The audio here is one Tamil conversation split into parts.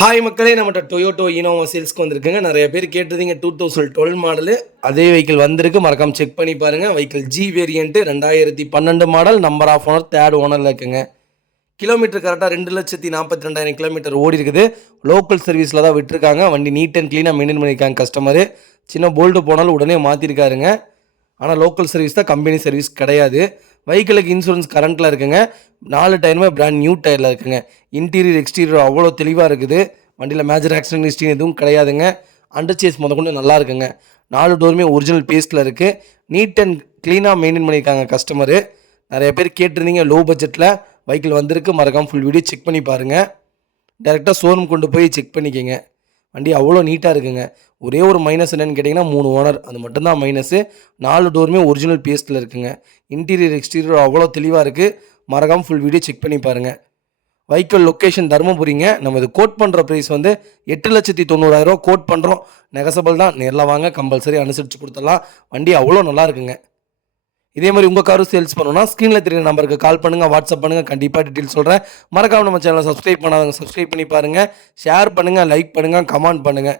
ஹாய் மக்களே, நம்மகிட்ட டொயோட்டோ இனோவா சேல்ஸ்க்கு வந்திருக்குங்க. நிறைய பேர் கேட்டிருந்தீங்க 2012 மாடலு. அதே வெஹிக்கிள் வந்திருக்கு. மறக்காம செக் பண்ணி பாருங்கள். Vehicle G variant 2012 model, number of owner, third ஓனரில் இருக்குங்க. கிலோமீட்டர் கரெக்டாக 2,42,000 கிலோமீட்டர் ஓடி இருக்குது. லோக்கல் சர்வீஸில் தான் விட்டுருக்காங்க. வண்டி நீட் அண்ட் க்ளீனாக மெயின்டைன் பண்ணியிருக்காங்க கஸ்டமரு. சின்ன போல்டு போனாலும் உடனே மாற்றிருக்காருங்க. ஆனால் லோக்கல் சர்வீஸ் தான், கம்பெனி சர்வீஸ் கிடையாது. வெஹிக்கிளுக்கு இன்சூரன்ஸ் கரண்ட்டில் இருக்குங்க. 4 டயருமே பிராண்ட் நியூ டயரில் இருக்குங்க. இன்டீரியர் எக்ஸ்டீரியர் அவ்வளோ தெளிவாக இருக்குது. வண்டியில் மேஜர் ஆக்சிடென்ட் ஹிஸ்ட்ரி எதுவும் கிடையாதுங்க. அண்டர் சேஸ் முதற்கொண்டு நல்லா இருக்குங்க. 4 டோருமே ஒரிஜினல் பேஸ்ட்டில் இருக்குது. நீட் அண்ட் க்ளீனாக மெயின்டைன் பண்ணியிருக்காங்க கஸ்டமரு. நிறைய பேர் கேட்டிருந்தீங்க லோ பட்ஜெட்டில். வெஹிக்கிள் வந்திருக்கு. மறக்காமல் ஃபுல் வீடியோ செக் பண்ணி பாருங்கள். டேரெக்டாக ஷோரூம் கொண்டு போய் செக் பண்ணிக்கோங்க. வண்டி அவ்வளோ நீட்டாக இருக்குங்க. ஒரே ஒரு மைனஸ் என்னென்னு கேட்டிங்கன்னா 3 ஓனர், அது மட்டும்தான் மைனஸு. 4 டோருமே ஒரிஜினல் பேஸ்ட்டில் இருக்குங்க. இன்டீரியர் எக்ஸ்டீரியர் அவ்வளோ தெளிவாக இருக்குது. மறக்காமல் ஃபுல் வீடியோ செக் பண்ணி பாருங்கள். வெஹிக்கிள் லொக்கேஷன் தருமபுரிங்க. நம்ம இது கோட் பண்ணுற ப்ரைஸ் வந்து 8,90,000 கோட் பண்ணுறோம். நெகசபிள் தான். நேரில் வாங்க, கம்பல்சரி அனுசரித்து கொடுத்துடலாம். வண்டி அவ்வளோ நல்லா இருக்குங்க. இதே மாதிரி உங்கள் காரும் சேல்ஸ் பண்ணணும்னா ஸ்க்ரீனில் தெரியுற நம்பருக்கு கால் பண்ணுங்கள், வாட்ஸ்அப் பண்ணுங்கள். கண்டிப்பாக டீட்டெயில் சொல்கிறேன். மறக்காம நம்ம சேனலை சப்ஸ்கிரைப் பண்ணாதவங்க சப்ஸ்கிரைப் பண்ணி பாருங்கள். ஷேர் பண்ணுங்கள், லைக் பண்ணுங்கள், கமெண்ட் பண்ணுங்கள்.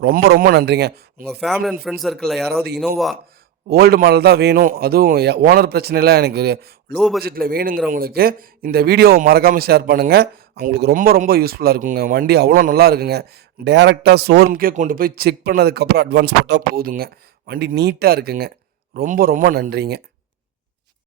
ரொம்ப ரொம்ப நன்றிங்க. உங்கள் ஃபேமிலி அண்ட் ஃப்ரெண்ட்ஸ் சர்க்கிளில் யாராவது இனோவா ஓல்டு மாடல் தான் வேணும், அதுவும் ஓனர் பிரச்சனையில் எனக்கு லோ பட்ஜெட்டில் வேணுங்கிறவங்களுக்கு இந்த வீடியோவை மறக்காமல் ஷேர் பண்ணுங்கள். அவங்களுக்கு ரொம்ப ரொம்ப யூஸ்ஃபுல்லாக இருக்குங்க. வண்டி அவ்வளோ நல்லா இருக்குங்க. டேரெக்டாக ஷோரூம்க்கே கொண்டு போய் செக் பண்ணதுக்கப்புறம் அட்வான்ஸ் போட்டால் போதுங்க. வண்டி நீட்டாக இருக்குங்க. ரொம்ப ரொம்ப நன்றிங்க.